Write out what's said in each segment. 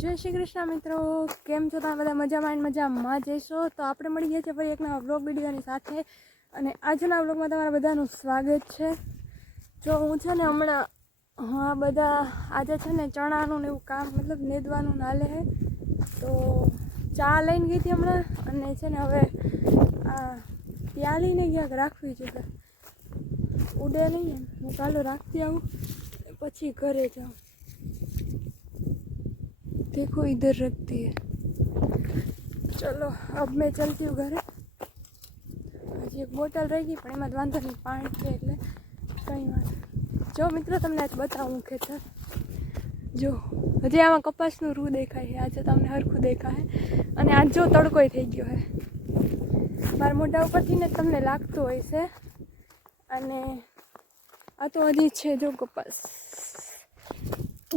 જય શ્રી કૃષ્ણ મિત્રો, કેમ છો તમે બધા? મજામાં જઈશો તો આપણે મળી ગયા છે ફરી એક નવા વ્લોગ વિડીયોની સાથે. અને આજના વ્લોગમાં તમારા બધાનું સ્વાગત છે. જો હું છે ને હમણાં બધા આજે છે ને ચણાનું ને એવું કામ મતલબ નેદવાનું નાલે છે, તો ચા લઈને ગઈ હતી હમણાં. અને છે ને હવે આ પ્યાલીને ક્યાંક રાખવી જોઈએ, ઉડે નહીં એમ હું ચાલુ રાખતી આવું પછી ઘરે જાઉં. देखो इधर रखती है. चलो अब मैं चलती हूँ घरे. हजी एक बोटल रही गई पण एमां वांधो नहीं, पाणी छे એટલે કંઈ વાંધો. જો મિત્રો તમને આજ બતાવું ખેતર. જો હજી આમાં કપાસનું રૂ દેખાય છે, આજે તમને હરખું દેખાય. અને આજ જો તડકોય થઈ ગયો છે મારા મોઢા ઉપરથી ને તમને લાગતું હોય છે. અને આ તો હજી છે જો કપાસ,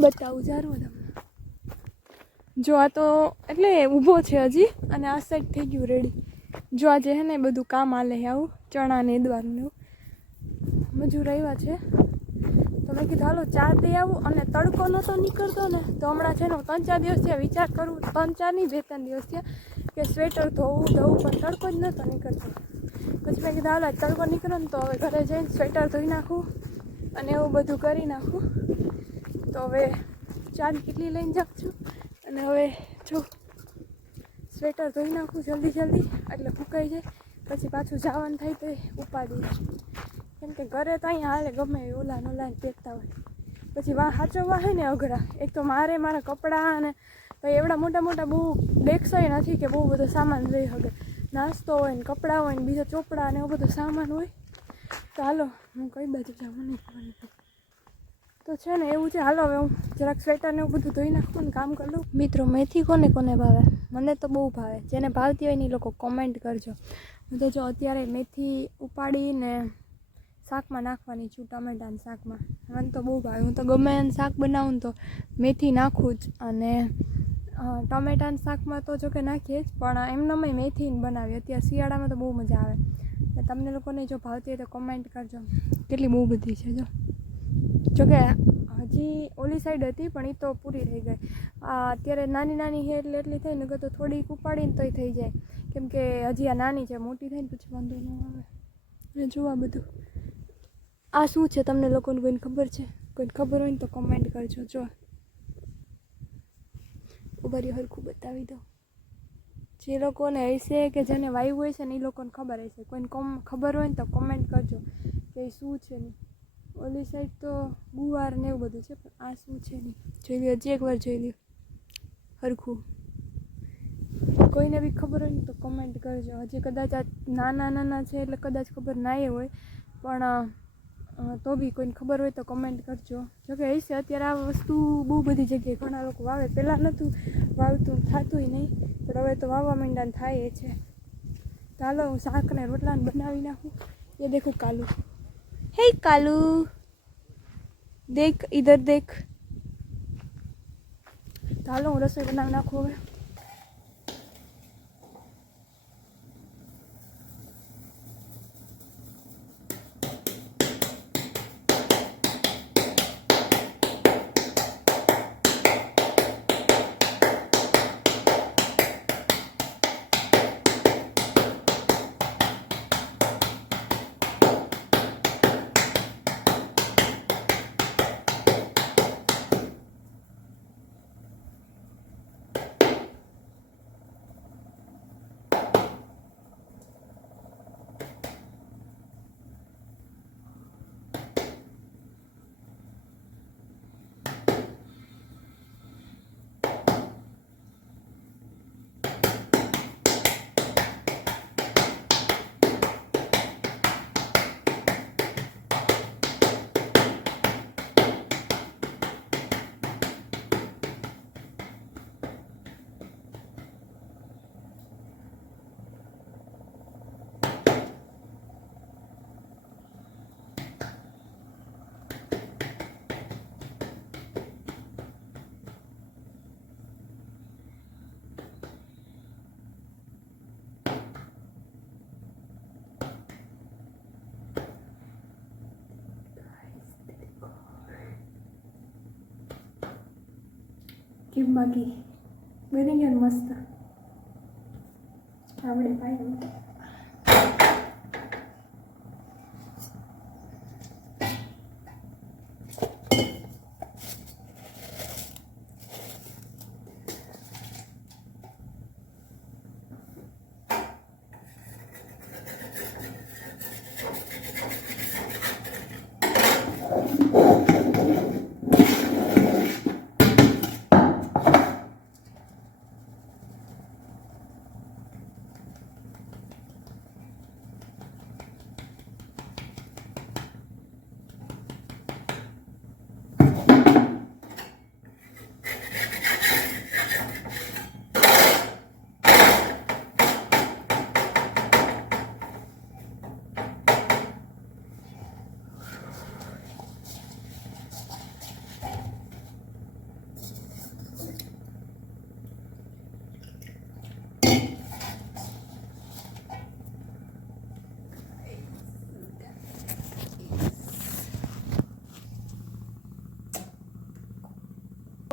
બતાવું જારું તમને. જો આ તો એટલે ઊભો છે હજી, અને આ સાઈડ થઈ ગયું રેડી. જો આજે હે ને બધું કામ હાલે છે, આવું ચણા નેદવાનું એવું. મજૂર આવ્યા છે તો મેં કીધું હાલો ચા દઈ આવું. અને તડકો નહોતો નીકળતો ને તો હમણાં છે ને હું 3-4 દિવસ થયા વિચાર કરું, 3-4 નહીં 2-3 દિવસ થયા કે સ્વેટર ધોવું પણ તડકો જ નહોતો નીકળતો. પછી મેં કીધું હાલો તડકો નીકળ્યો ને તો હવે ઘરે જઈને સ્વેટર ધોઈ નાખું અને એવું બધું કરી નાખું. તો હવે ચાની કેટલી લઈને જાઉં છું. અને હવે જો સ્વેટર ધોઈ નાખું જલ્દી એટલે ફૂંકાઈ જાય. પછી પાછું જવાનું થાય તો ઉપાડી, કેમ કે ઘરે તો અહીંયા હાલે ગમે ઓલા પહેરતા હોય. પછી સાચવવા હોય ને અઘરા. એક તો મારા કપડાં અને ભાઈ એવડા મોટા બહુ બેગસાય નથી કે બહુ બધો સામાન લઈ શકે. નાસ્તો હોય ને કપડાં હોય ને બીજા ચોપડા ને એવું બધો સામાન હોય. તો હાલો હું કઈ બાજુ જાઉં મને ખબર નથી. તો છે ને એવું છે, હાલો હવે હું જરાક સ્વેટર ને એવું બધું ધોઈ નાખું ને કામ કરી લઉં. મિત્રો મેથી કોને ભાવે? મને તો બહુ ભાવે. જેને ભાવતી હોય ને એ લોકો કોમેન્ટ કરજો. હું તો જો અત્યારે મેથી ઉપાડીને શાકમાં નાખવાની છું, ટમેટાના શાકમાં. મને તો બહુ ભાવે. હું તો ગમે એને શાક બનાવું તો મેથી નાખું જ. અને ટમેટાના શાકમાં તો જો કે નાખીએ જ, પણ એમનામાં મેથીને બનાવીએ. અત્યારે શિયાળામાં તો બહુ મજા આવે. તમને લોકોને જો ભાવતી હોય તો કોમેન્ટ કરજો. કેટલી બહુ બધી છે જો. જોકે હજી ઓલી સાઈડ હતી પણ એ તો પૂરી થઈ ગઈ. અત્યારે નાની છે એટલે એટલી થઈ ને, તો થોડીક ઉપાડીને તોય થઈ જાય. કેમ કે હજી આ નાની છે, મોટી થાય ને પછી વાંધો ન આવે. અને જોવા બધું આ શું છે તમને લોકોને કોઈને ખબર છે? કોઈને ખબર હોય ને તો કમેન્ટ કરજો. જો ઉભારી હરખું બતાવી દો. જે લોકોને હશે કે જેને વાવ્યું હોય છે ને એ લોકોને ખબર હશે. કોઈને ખબર હોય ને તો કમેન્ટ કરજો કે શું છે ને. ઓલી સાઈડ તો ગુવાર ને એવું બધું છે, પણ આ શું છે નહીં જોઈ લ્યો. હજી એકવાર જોઈ લ્યો હરખું. કોઈને બી ખબર હોય ને તો કમેન્ટ કરજો. હજી કદાચ આ નાના છે એટલે કદાચ ખબર ના હોય, પણ તો બી કોઈને ખબર હોય તો કમેન્ટ કરજો. જોકે હશે અત્યારે આ વસ્તુ બહુ બધી જગ્યાએ ઘણા લોકો વાવે. પહેલાં નહોતું વાવતું, થતુંય નહીં, પણ હવે તો વાવવા માંડ્યા થાય એ છે. ચાલો હું શાક ને રોટલાને બનાવી નાખું. એ દેખો કાલુ. हे कालू, देख इधर देख. ચાલો હું રસોઈ બનાવી નાખું હવે. કેમ બાકી બની ગયા મસ્ત આપણે પાઈ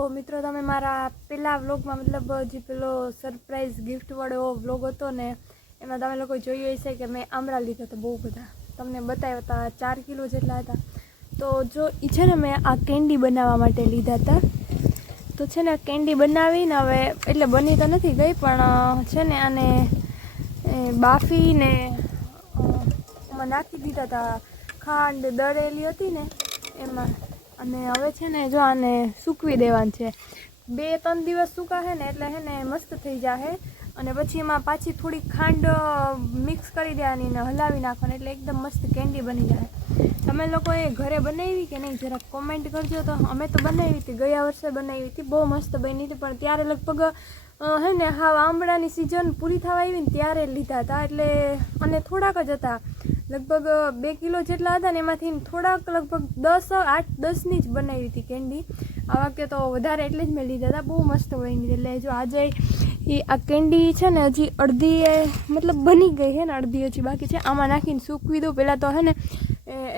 તો મિત્રો તમે મારા પહેલા વ્લોગમાં મતલબ જે પેલો સરપ્રાઈઝ ગિફ્ટ વાળો વ્લોગ હતો ને એમાં તમે લોકો જોયું હશે કે મેં આમળા લીધા હતા બહુ બધા તમને બતાવ્યા હતા 4 કિલો જેટલા હતા તો જો એ છે ને મેં આ કેન્ડી બનાવવા માટે લીધા હતા તો છે ને કેન્ડી બનાવીને હવે એટલે બની તો નથી ગઈ પણ છે ને આને બાફીને એમાં નાખી દીધા હતા ખાંડ દળેલી હતી ને એમાં અને હવે છે ને જો આને સૂકવી દેવાનું છે 2-3 દિવસ સુકાશે ને એટલે હે ને મસ્ત થઈ જશે અને પછી એમાં પાછી થોડી ખાંડ મિક્સ કરી દેવાની ને હલાવી નાખવાની એટલે એકદમ મસ્ત કેન્ડી બની જાય તમે લોકોએ ઘરે બનાવી કે નહીં જરાક કોમેન્ટ કરજો તો અમે તો બનાવી હતી ગયા વર્ષે બનાવી હતી બહુ મસ્ત બની હતી પણ ત્યારે લગભગ હે ને હા આંબળાની સિઝન પૂરી થવા આવી ને ત્યારે લીધા હતા એટલે અને થોડાક જ હતા લગભગ 2 કિલો જેટલા હતા ને એમાંથી થોડાક લગભગ 8-10ની જ બનાવી હતી કેન્ડી આ વખતે તો વધારે એટલે જ મેં લીધા હતા બહુ મસ્ત બની એટલે જો આજે આ કેન્ડી છે ને હજી અડધી મતલબ બની ગઈ છે ને અડધી હજી બાકી છે આમાં નાખીને સૂકવી દઉં પહેલાં તો હે ને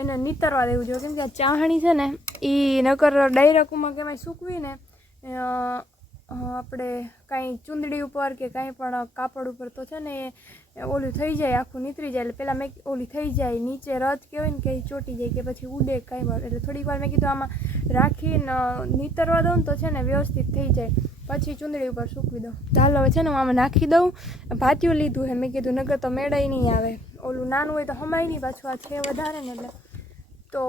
એને નીતરવા દેવું જોઈએ કેમ કે આ ચાહણી છે ને એ નકર ડાયરેક્ટમાં કે સૂકવીને આપણે કાંઈ ચૂંદડી ઉપર કે કાંઈ પણ કાપડ ઉપર તો છે ને ઓલું થઈ જાય આખું નીતરી જાય એટલે પહેલાં મેં ઓલી થઈ જાય નીચે રથ કહેવાય ને કે ચોટી જાય કે પછી ઉડે કાંઈ વાર એટલે થોડીક વાર મેં કીધું આમાં રાખીને નીતરવા દઉં ને તો છે ને વ્યવસ્થિત થઈ જાય પછી ચૂંદડી ઉપર સૂકવી દઉં ચાલો હવે છે ને હું આમાં નાખી દઉં ભાતિયું લીધું છે મેં કીધું નકર તો મેળાઈ નહીં આવે ઓલું નાનું હોય તો હમાય નહીં પાછું આ છે વધારે ને એટલે તો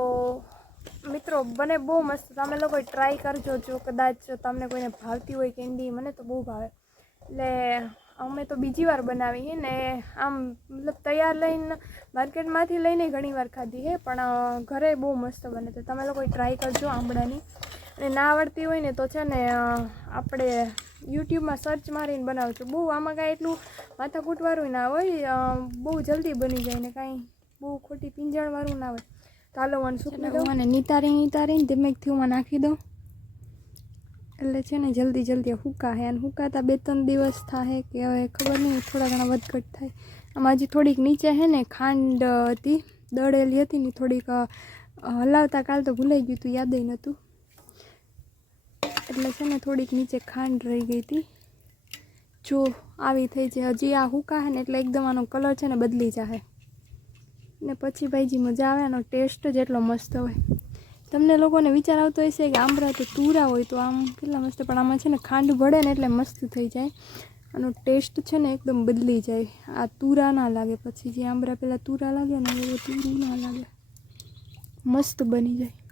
મિત્રો બને બહુ મસ્ત તમે લોકો ટ્રાય કરજો જો કદાચ તમને કોઈને ભાવતી હોય કેન્ડી મને તો બહુ ભાવે એટલે અમે તો બીજી વાર બનાવી ને આમ મતલબ તૈયાર લઈને માર્કેટમાંથી લઈને ઘણી વાર ખાધી છે પણ ઘરે બહુ મસ્ત બને તો તમે લોકો ટ્રાય કરજો આંબળાની અને ના આવડતી હોય ને તો છે ને આપણે યુટ્યુબમાં સર્ચ મારીને બનાવજો બહુ આમાં કાંઈ એટલું માથાકૂટવાળું ના હોય બહુ જલ્દી બની જાય ને કાંઈ બહુ ખોટી પીંજણવાળું ના હોય ચાલો મને સૂકવી દઉં અને નીતારીને ધીમેકથી હું નાખી દઉં એટલે છે ને જલ્દી હુકાશે અને હુકાતા 2-3 દિવસ થાય કે હવે ખબર નહીં થોડા ઘણા વધઘટ થાય આમાં હજી થોડીક નીચે છે ને ખાંડ હતી દળેલી હતી ને થોડીક હલાવતા કાલ તો ભૂલાઈ ગયું હતું યાદ નહોતું એટલે છે ને થોડીક નીચે ખાંડ રહી ગઈ હતી જો આવી થઈ છે હજી આ હુકાશે ને એટલે એકદમ આનો કલર છે ને બદલી જશે ને પછી ભાઈજી મજા આવે આનો ટેસ્ટ જ એટલો મસ્ત હોય તમને લોકોને વિચાર આવતો હશે કે આંબળા તો તુરા હોય તો આમ કેટલા મસ્ત પણ આમાં છે ને ખાંડ ભળે ને એટલે મસ્ત થઈ જાય આનો ટેસ્ટ છે ને એકદમ બદલી જાય આ તુરા ના લાગે પછી જે આંબળા પહેલાં તુરા લાગે ને એવો તુરું ના લાગે મસ્ત બની જાય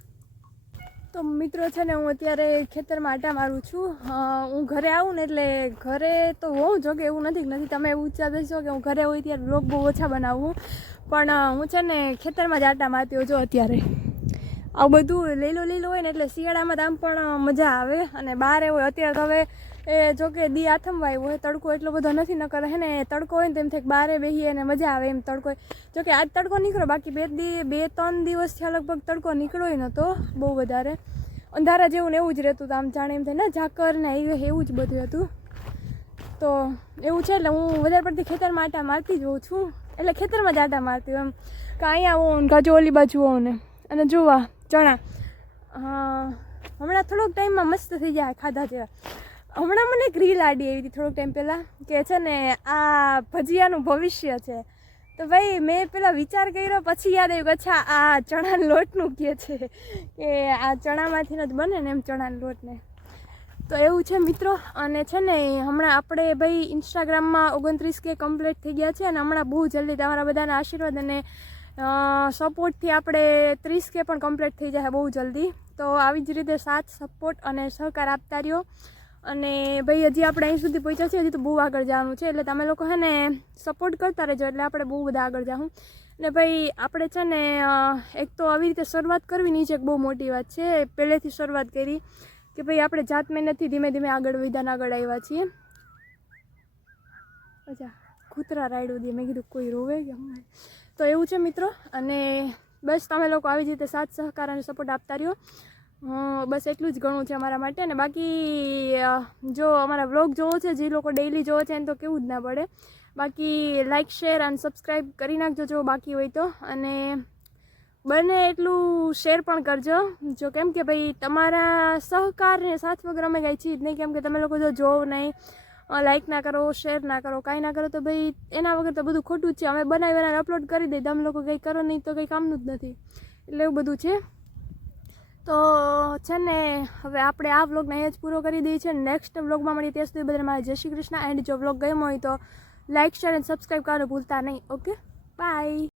તો મિત્રો છે ને હું અત્યારે ખેતરમાં આટા મારું છું હું ઘરે આવું ને એટલે ઘરે તો હોઉં જો કે એવું નથી તમે એવું વિચારશો કે હું ઘરે હોય ત્યારે વ્લોગ બહુ ઓછા બનાવું પણ હું છે ને ખેતરમાં જ આટા મારતી હોઉં જો અત્યારે આવું બધું લીલું હોય ને એટલે શિયાળામાં તો આમ પણ મજા આવે અને બહાર હોય અત્યારે તો હવે એ જો કે દી આથમવાય હોય તડકો એટલો બધો નથી ન કરે હે ને તડકો હોય ને તેમ થાય બહારે બેસીએ અને મજા આવે એમ તડકો જો કે આજ તડકો નીકળ્યો બાકી 2-3 દિવસ થયા લગભગ તડકો નીકળ્યો નહોતો બહુ વધારે અંધારા જેવું ને એવું જ રહેતું હતું આમ જાણે એમ થાય ને ઝાકર ને એવું જ બધું હતું તો એવું છે એટલે હું વધારે પડતી ખેતરમાં આટા મારતી જ હોઉં છું એટલે ખેતરમાં જ આટા મારતી હોઉં એમ કે અહીંયા આવો ને કાજુ ઓલી બાજુ આવો ને અને જોવા ચણા હમણાં થોડોક ટાઈમમાં મસ્ત થઈ જાય ખાધા જેવા હમણાં મને એક રીલ આડી આવી હતી થોડોક ટાઈમ પહેલાં કે છે ને આ ભજીયાનું ભવિષ્ય છે. તો ભાઈ મેં પેલા વિચાર કર્યો, પછી યાદ આવ્યું કે અચ્છા આ ચણાના લોટનું કહે છે કે આ ચણામાંથી જ બને ને એમ ચણાના લોટને. તો એવું છે મિત્રો. અને છે ને હમણાં આપણે ભાઈ ઇન્સ્ટાગ્રામમાં 29K કમ્પ્લીટ થઈ ગયા છે અને હમણાં બહુ જલ્દી તમારા બધાના આશીર્વાદ અને સપોર્ટથી આપણે 30K પણ કમ્પ્લીટ થઈ જાય બહુ જલ્દી. તો આવી જ રીતે સાથ સપોર્ટ અને સહકાર આપતા રહ્યો. અને ભાઈ હજી આપણે અહીં સુધી પહોંચ્યા છીએ, હજી તો બહુ આગળ જવાનું છે. એટલે તમે લોકો હે ને સપોર્ટ કરતા રહેજો, એટલે આપણે બહુ બધા આગળ જાઉં. ને ભાઈ આપણે છે ને એક તો આવી રીતે શરૂઆત કરવી નીચે એક બહુ મોટી વાત છે. પહેલેથી શરૂઆત કરી કે ભાઈ આપણે જાત મહેનતથી ધીમે ધીમે આગળ વધ્યા આગળ આવ્યા છીએ. અચ્છા કૂતરા રાયડું દે, મેં કીધું કોઈ રોવે કે હમણાં. તો એવું છે મિત્રો. અને બસ તમે લોકો આવી જ રીતે સાથ સહકાર અને સપોર્ટ આપતા રહ્યો. બસ એટલું જ ઘણું છે અમારા માટે. અને બાકી જો અમારા વ્લોગ જોવો છે, જે લોકો ડેઈલી જોવો છે એને તો કેવું જ ના પડે. બાકી લાઇક શેર અને સબસ્ક્રાઈબ કરી નાખજો જો બાકી હોય તો. અને બને એટલું શેર પણ કરજો જો, કેમ કે ભાઈ તમારા સહકારને સાથ વગર અમે કાંઈ છીએ જ નહીં. કેમ કે તમે લોકો જો જોવો નહીં, લાઇક ના કરો, શેર ના કરો, કાંઈ ના કરો તો ભાઈ એના વગર તો બધું ખોટું જ છે. અમે બનાવીને અપલોડ કરી દઈએ, તમે લોકો કંઈ કરો નહીં તો કંઈ કામનું જ નથી. એટલે એવું બધું છે. તો છે ને હવે આપણે આ વ્લોગને અહીંયા જ પૂરો કરી દઈએ છીએ. નેક્સ્ટ વ્લોગમાં મળીએ. ત્યાં સુધી બધાને મારા જય શ્રી કૃષ્ણ. એન્ડ જો વ્લોગ ગમ્યો હોય તો લાઇક શેર અને સબસ્ક્રાઈબ કરવાનું ભૂલતા નહીં. Okay bye.